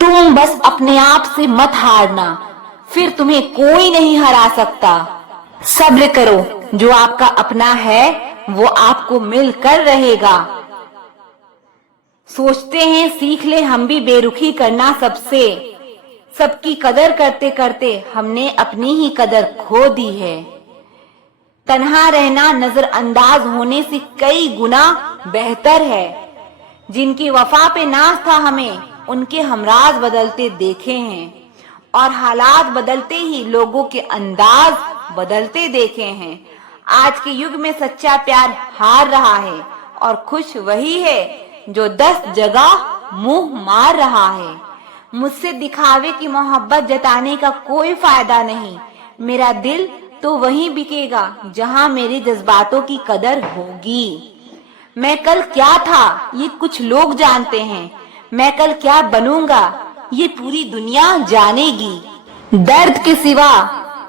तुम बस अपने आप से मत हारना, फिर तुम्हें कोई नहीं हरा सकता। सब्र करो, जो आपका अपना है वो आपको मिलकर रहेगा। सोचते हैं सीख ले हम भी बेरुखी करना सबसे, सबकी कदर करते करते हमने अपनी ही कदर खो दी है। तन्हा रहना नजरअंदाज होने से कई गुना बेहतर है। जिनकी वफा पे नाज था हमें, उनके हमराज बदलते देखे हैं, और हालात बदलते ही लोगों के अंदाज बदलते देखे हैं। आज के युग में सच्चा प्यार हार रहा है, और खुश वही है जो 10 जगह मुंह मार रहा है। मुझसे दिखावे की मोहब्बत जताने का कोई फायदा नहीं। मेरा दिल तो वहीं बिकेगा जहां मेरे जज्बातों की कदर होगी। मैं कल क्या था ये कुछ लोग जानते हैं, मैं कल क्या बनूंगा ये पूरी दुनिया जानेगी। दर्द के सिवा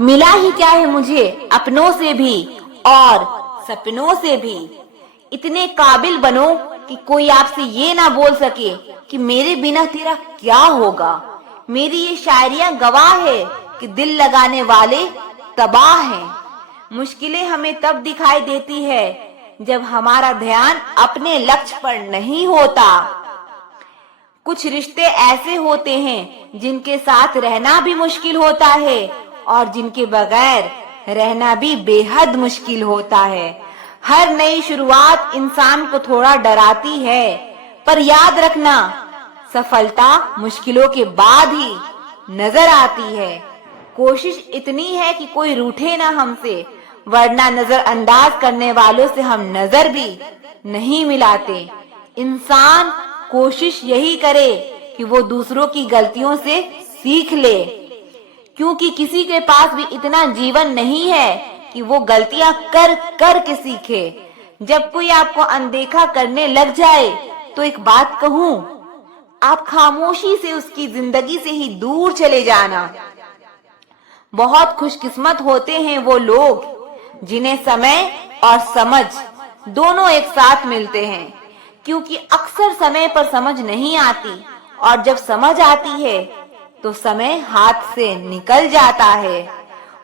मिला ही क्या है मुझे अपनों से भी और सपनों से भी। इतने काबिल बनो कि कोई आपसे ये ना बोल सके कि मेरे बिना तेरा क्या होगा। मेरी ये शायरियां गवाह है कि दिल लगाने वाले तबाह हैं। मुश्किलें हमें तब दिखाई देती है जब हमारा ध्यान अपने लक्ष्य पर नहीं होता। कुछ रिश्ते ऐसे होते हैं जिनके साथ रहना भी मुश्किल होता है, और जिनके बगैर रहना भी बेहद मुश्किल होता है। हर नई शुरुआत इंसान को थोड़ा डराती है, पर याद रखना सफलता मुश्किलों के बाद ही नजर आती है। कोशिश इतनी है कि कोई रूठे ना हमसे, वरना नजरअंदाज करने वालों से हम नजर भी नहीं मिलाते। इंसान कोशिश यही करे कि वो दूसरों की गलतियों से सीख ले, क्योंकि किसी के पास भी इतना जीवन नहीं है कि वो गलतियां कर कर के सीखे। जब कोई आपको अनदेखा करने लग जाए तो एक बात कहूं, आप खामोशी से उसकी जिंदगी से ही दूर चले जाना। बहुत खुशकिस्मत होते हैं वो लोग जिन्हें समय और समझ दोनों एक साथ मिलते हैं, क्योंकि अक्सर समय पर समझ नहीं आती, और जब समझ आती है तो समय हाथ से निकल जाता है।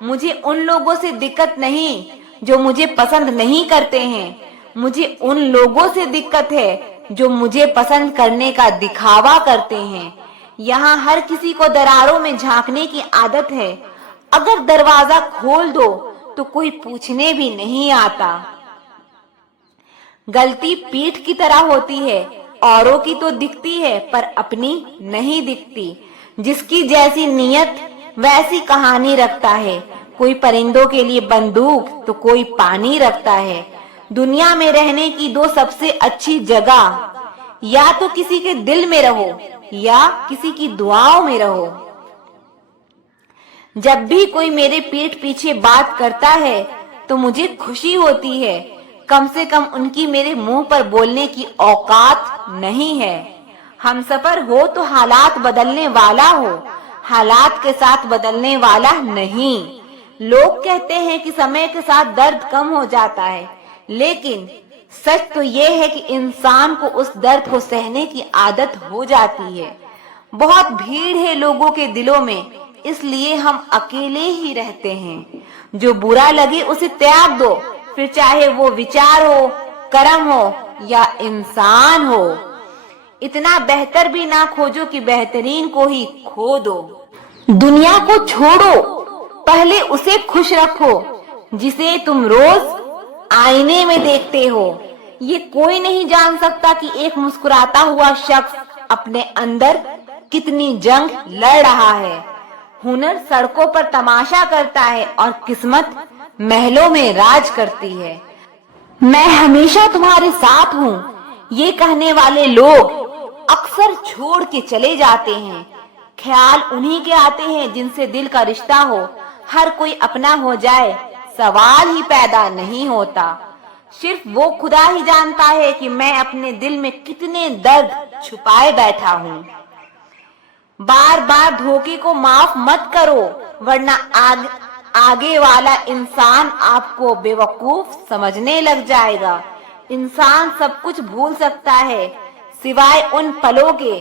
मुझे उन लोगों से दिक्कत नहीं जो मुझे पसंद नहीं करते हैं, मुझे उन लोगों से दिक्कत है जो मुझे पसंद करने का दिखावा करते हैं। यहाँ हर किसी को दरारों में झांकने की आदत है। अगर दरवाजा खोल दो तो कोई पूछने भी नहीं आता। गलती पीठ की तरह होती है, औरों की तो दिखती है पर अपनी नहीं दिखती। जिसकी जैसी नियत वैसी कहानी रखता है। कोई परिंदों के लिए बंदूक तो कोई पानी रखता है। दुनिया में रहने की 2 सबसे अच्छी जगह, या तो किसी के दिल में रहो या किसी की दुआओं में रहो। जब भी कोई मेरे पीठ पीछे बात करता है तो मुझे खुशी होती है। कम से कम उनकी मेरे मुंह पर बोलने की औकात नहीं है। हमसफर हो तो हालात बदलने वाला हो, हालात के साथ बदलने वाला नहीं। लोग कहते हैं कि समय के साथ दर्द कम हो जाता है, लेकिन सच तो ये है कि इंसान को उस दर्द को सहने की आदत हो जाती है। बहुत भीड़ है लोगों के दिलों में, इसलिए हम अकेले ही रहते हैं। जो बुरा लगे उसे त्याग दो, फिर चाहे वो विचार हो, कर्म हो या इंसान हो। इतना बेहतर भी ना खोजो कि बेहतरीन को ही खो दो। दुनिया को छोड़ो, पहले उसे खुश रखो जिसे तुम रोज आईने में देखते हो। ये कोई नहीं जान सकता कि एक मुस्कुराता हुआ शख्स अपने अंदर कितनी जंग लड़ रहा है। हुनर सड़कों पर तमाशा करता है और किस्मत महलों में राज करती है। मैं हमेशा तुम्हारे साथ हूँ, ये कहने वाले लोग अक्सर छोड़ के चले जाते हैं। ख्याल उन्हीं के आते हैं जिनसे दिल का रिश्ता हो। हर कोई अपना हो जाए सवाल ही पैदा नहीं होता। सिर्फ वो खुदा ही जानता है कि मैं अपने दिल में कितने दर्द छुपाए बैठा हूँ। बार बार धोखे को माफ मत करो, वरना आगे वाला इंसान आपको बेवकूफ समझने लग जाएगा। इंसान सब कुछ भूल सकता है सिवाय उन पलों के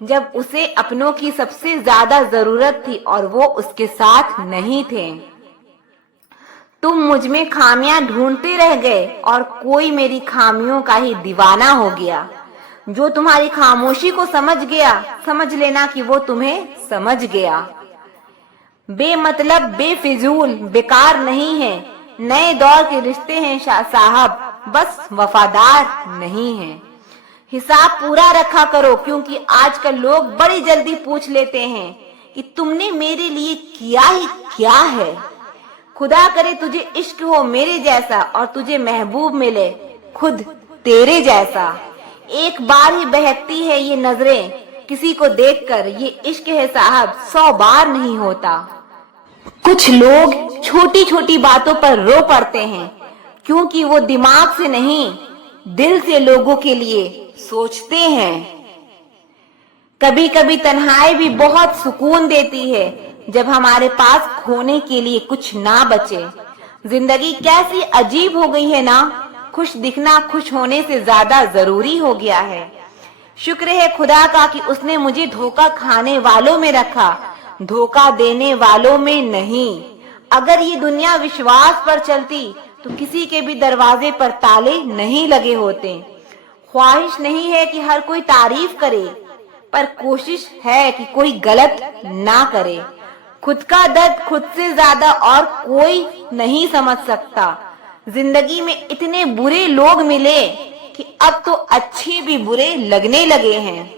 जब उसे अपनों की सबसे ज्यादा जरूरत थी और वो उसके साथ नहीं थे। तुम मुझ में खामियां ढूंढते रह गए और कोई मेरी खामियों का ही दीवाना हो गया। जो तुम्हारी खामोशी को समझ गया, समझ लेना कि वो तुम्हें समझ गया। बेमतलब, बेफिजूल, बेकार नहीं है। नए दौर के रिश्ते हैं साहब, बस वफादार नहीं हैं। हिसाब पूरा रखा करो, क्योंकि आजकल लोग बड़ी जल्दी पूछ लेते हैं कि तुमने मेरे लिए किया ही क्या है। खुदा करे तुझे इश्क हो मेरे जैसा और तुझे महबूब मिले खुद तेरे जैसा। एक बार ही बहकती है ये नजरें किसी को देखकर, ये इश्क है साहब 100 बार नहीं होता। कुछ लोग छोटी छोटी बातों पर रो पड़ते हैं, क्योंकि वो दिमाग से नहीं दिल से लोगों के लिए सोचते हैं। कभी कभी तन्हाई भी बहुत सुकून देती है, जब हमारे पास खोने के लिए कुछ ना बचे। जिंदगी कैसी अजीब हो गई है ना, खुश दिखना खुश होने से ज्यादा जरूरी हो गया है। शुक्र है खुदा का कि उसने मुझे धोखा खाने वालों में रखा, धोखा देने वालों में नहीं। अगर ये दुनिया विश्वास पर चलती तो किसी के भी दरवाजे पर ताले नहीं लगे होते। ख्वाहिश नहीं है कि हर कोई तारीफ करे, पर कोशिश है कि कोई गलत ना करे। खुद का दर्द खुद से ज्यादा और कोई नहीं समझ सकता। जिंदगी में इतने बुरे लोग मिले कि अब तो अच्छे भी बुरे लगने लगे हैं।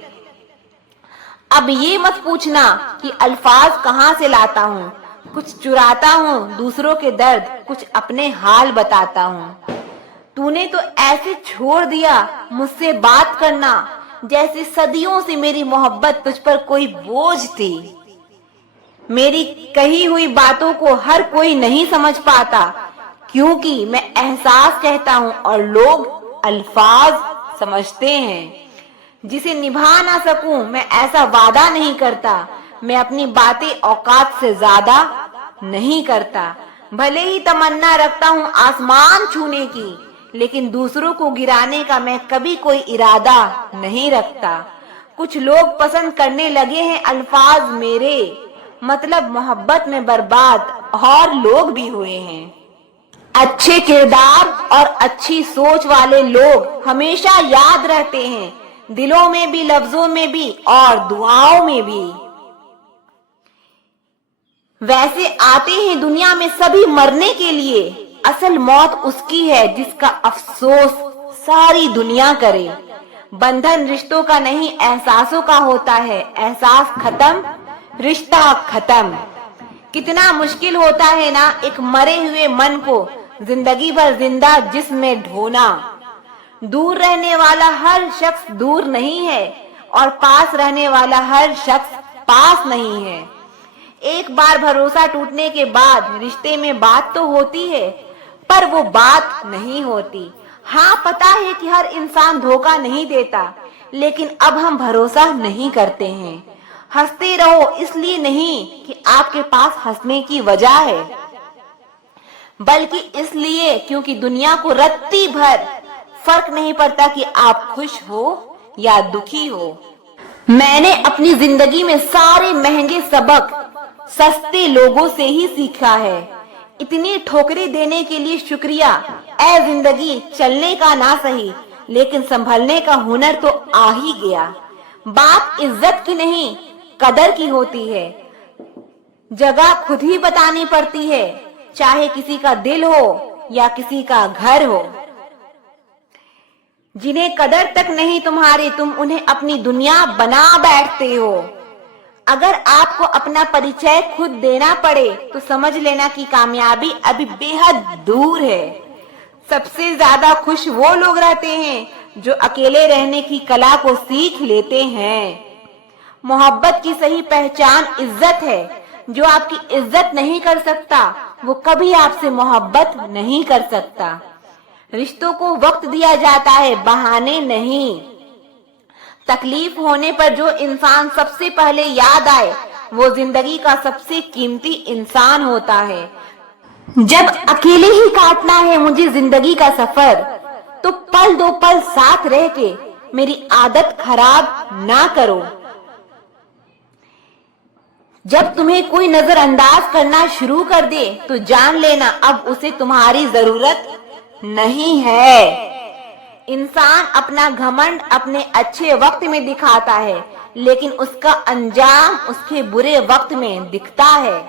अब ये मत पूछना कि अल्फाज कहाँ से लाता हूँ, कुछ चुराता हूँ दूसरों के दर्द, कुछ अपने हाल बताता हूँ। तूने तो ऐसे छोड़ दिया मुझसे बात करना, जैसे सदियों से मेरी मोहब्बत तुझ पर कोई बोझ थी। मेरी कही हुई बातों को हर कोई नहीं समझ पाता, क्योंकि मैं एहसास कहता हूँ और लोग अल्फाज समझते हैं। जिसे निभा ना सकूं मैं ऐसा वादा नहीं करता। मैं अपनी बातें औकात से ज्यादा नहीं करता। भले ही तमन्ना रखता हूँ आसमान छूने की, लेकिन दूसरों को गिराने का मैं कभी कोई इरादा नहीं रखता। कुछ लोग पसंद करने लगे हैं अल्फाज मेरे, मतलब मोहब्बत में बर्बाद और लोग भी हुए हैं। अच्छे किरदार और अच्छी सोच वाले लोग हमेशा याद रहते हैं, दिलों में भी, लफ्जों में भी और दुआओं में भी। वैसे आते हैं दुनिया में सभी मरने के लिए, असल मौत उसकी है जिसका अफसोस सारी दुनिया करे। बंधन रिश्तों का नहीं एहसासों का होता है, एहसास खत्म रिश्ता खत्म। कितना मुश्किल होता है ना एक मरे हुए मन को जिंदगी भर जिंदा जिस्म में ढोना। दूर रहने वाला हर शख्स दूर नहीं है और पास रहने वाला हर शख्स पास नहीं है। एक बार भरोसा टूटने के बाद रिश्ते में बात तो होती है, पर वो बात नहीं होती। हाँ, पता है कि हर इंसान धोखा नहीं देता, लेकिन अब हम भरोसा नहीं करते हैं। हंसते रहो इसलिए नहीं कि आपके पास हंसने की वजह है, बल्कि इसलिए क्योंकि दुनिया को रत्ती भर फर्क नहीं पड़ता कि आप खुश हो या दुखी हो। मैंने अपनी जिंदगी में सारे महंगे सबक सस्ते लोगों से ही सीखा है। इतनी ठोकरें देने के लिए शुक्रिया। ऐ जिंदगी, चलने का ना सही, लेकिन संभलने का हुनर तो आ ही गया। बात इज्जत की नहीं, कदर की होती है। जगह खुद ही बतानी पड़ती है, चाहे किसी का दिल हो या किसी का घर हो। जिन्हें कदर तक नहीं तुम्हारी, तुम उन्हें अपनी दुनिया बना बैठते हो। अगर आपको अपना परिचय खुद देना पड़े तो समझ लेना कि कामयाबी अभी बेहद दूर है। सबसे ज्यादा खुश वो लोग रहते हैं जो अकेले रहने की कला को सीख लेते हैं। मोहब्बत की सही पहचान इज्जत है। जो आपकी इज्जत नहीं कर सकता वो कभी आपसे मोहब्बत नहीं कर सकता। रिश्तों को वक्त दिया जाता है, बहाने नहीं। तकलीफ होने पर जो इंसान सबसे पहले याद आए वो जिंदगी का सबसे कीमती इंसान होता है। जब अकेले ही काटना है मुझे जिंदगी का सफर, तो पल दो पल साथ रह के मेरी आदत खराब ना करो। जब तुम्हें कोई नजरअंदाज करना शुरू कर दे तो जान लेना अब उसे तुम्हारी जरूरत नहीं है। इंसान अपना घमंड अपने अच्छे वक्त में दिखाता है, लेकिन उसका अंजाम उसके बुरे वक्त में दिखता है।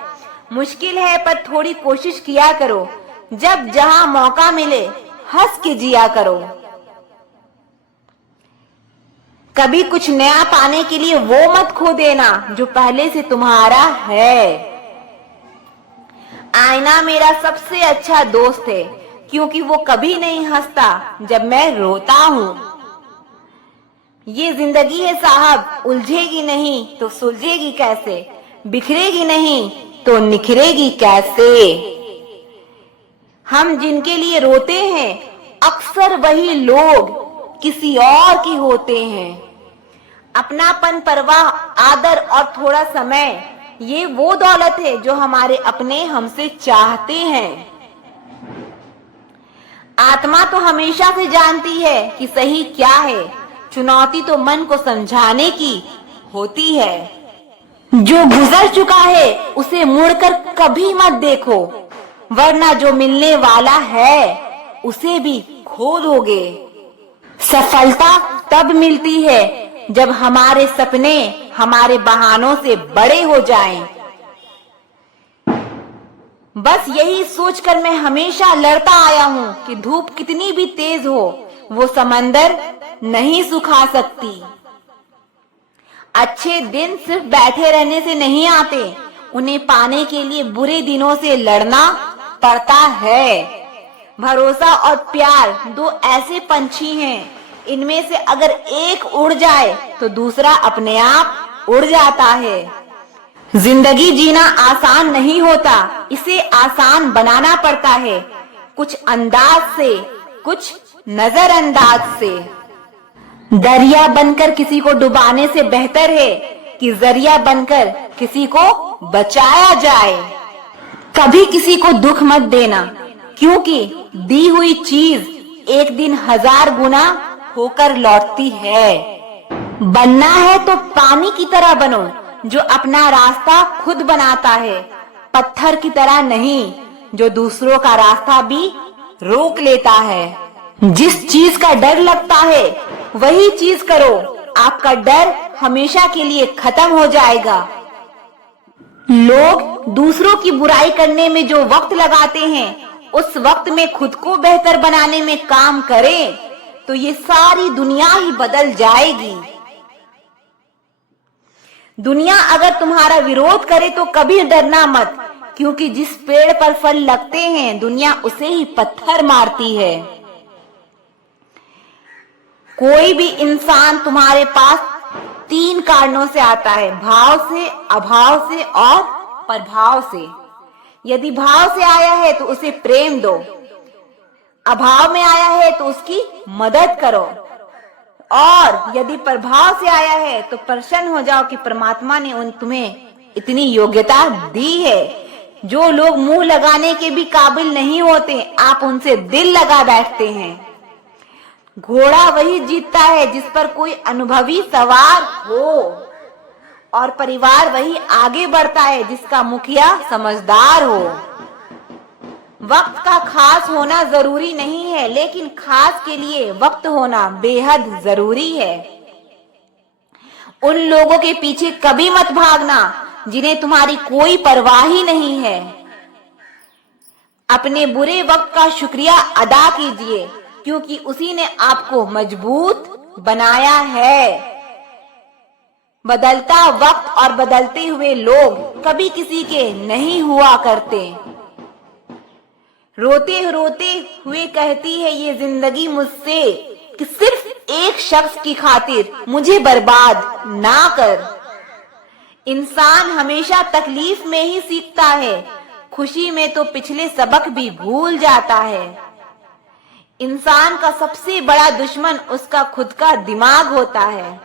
मुश्किल है पर थोड़ी कोशिश किया करो, जब जहां मौका मिले हंस के जिया करो। कभी कुछ नया पाने के लिए वो मत खो देना जो पहले से तुम्हारा है। आईना मेरा सबसे अच्छा दोस्त है, क्योंकि वो कभी नहीं हंसता जब मैं रोता हूँ। ये जिंदगी है साहब, उलझेगी नहीं तो सुलझेगी कैसे, बिखरेगी नहीं तो निखरेगी कैसे। हम जिनके लिए रोते हैं अक्सर वही लोग किसी और की होते हैं। अपनापन, परवाह, आदर और थोड़ा समय, ये वो दौलत है जो हमारे अपने हमसे चाहते हैं। आत्मा तो हमेशा से जानती है कि सही क्या है, चुनौती तो मन को समझाने की होती है। जो गुजर चुका है उसे मुड़कर कभी मत देखो, वरना जो मिलने वाला है उसे भी खो दोगे। सफलता तब मिलती है जब हमारे सपने हमारे बहानों से बड़े हो जाएं। बस यही सोचकर मैं हमेशा लड़ता आया हूँ कि धूप कितनी भी तेज हो वो समंदर नहीं सुखा सकती। अच्छे दिन सिर्फ बैठे रहने से नहीं आते, उन्हें पाने के लिए बुरे दिनों से लड़ना पड़ता है। भरोसा और प्यार दो ऐसे पंछी हैं, इनमें से अगर एक उड़ जाए तो दूसरा अपने आप उड़ जाता है। जिंदगी जीना आसान नहीं होता, इसे आसान बनाना पड़ता है, कुछ अंदाज से, कुछ नजरअंदाज से। दरिया बनकर किसी को डुबाने से बेहतर है कि जरिया बनकर किसी को बचाया जाए। कभी किसी को दुख मत देना, क्योंकि दी हुई चीज एक दिन 1000 गुना होकर लौटती है। बनना है तो पानी की तरह बनो, जो अपना रास्ता खुद बनाता है, पत्थर की तरह नहीं जो दूसरों का रास्ता भी रोक लेता है। जिस चीज का डर लगता है वही चीज करो, आपका डर हमेशा के लिए खत्म हो जाएगा। लोग दूसरों की बुराई करने में जो वक्त लगाते हैं, उस वक्त में खुद को बेहतर बनाने में काम करें तो ये सारी दुनिया ही बदल जाएगी। दुनिया अगर तुम्हारा विरोध करे तो कभी डरना मत, क्योंकि जिस पेड़ पर फल लगते हैं दुनिया उसे ही पत्थर मारती है। कोई भी इंसान तुम्हारे पास 3 कारणों से आता है, भाव से, अभाव से और प्रभाव से। यदि भाव से आया है तो उसे प्रेम दो, अभाव में आया है तो उसकी मदद करो, और यदि प्रभाव से आया है तो प्रसन्न हो जाओ कि परमात्मा ने तुम्हें इतनी योग्यता दी है। जो लोग मुंह लगाने के भी काबिल नहीं होते, आप उनसे दिल लगा बैठते हैं। घोड़ा वही जीतता है जिस पर कोई अनुभवी सवार हो, और परिवार वही आगे बढ़ता है जिसका मुखिया समझदार हो। वक्त का खास होना जरूरी नहीं है, लेकिन खास के लिए वक्त होना बेहद जरूरी है। उन लोगों के पीछे कभी मत भागना जिन्हें तुम्हारी कोई परवाह ही नहीं है। अपने बुरे वक्त का शुक्रिया अदा कीजिए, क्योंकि उसी ने आपको मजबूत बनाया है। बदलता वक्त और बदलते हुए लोग कभी किसी के नहीं हुआ करते। रोते रोते हुए कहती है ये जिंदगी मुझसे कि सिर्फ एक शख्स की खातिर मुझे बर्बाद ना कर। इंसान हमेशा तकलीफ में ही सीखता है, खुशी में तो पिछले सबक भी भूल जाता है। इंसान का सबसे बड़ा दुश्मन उसका खुद का दिमाग होता है,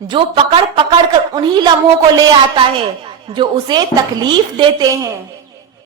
जो पकड़ पकड़ कर उन्हीं लम्हों को ले आता है जो उसे तकलीफ देते हैं।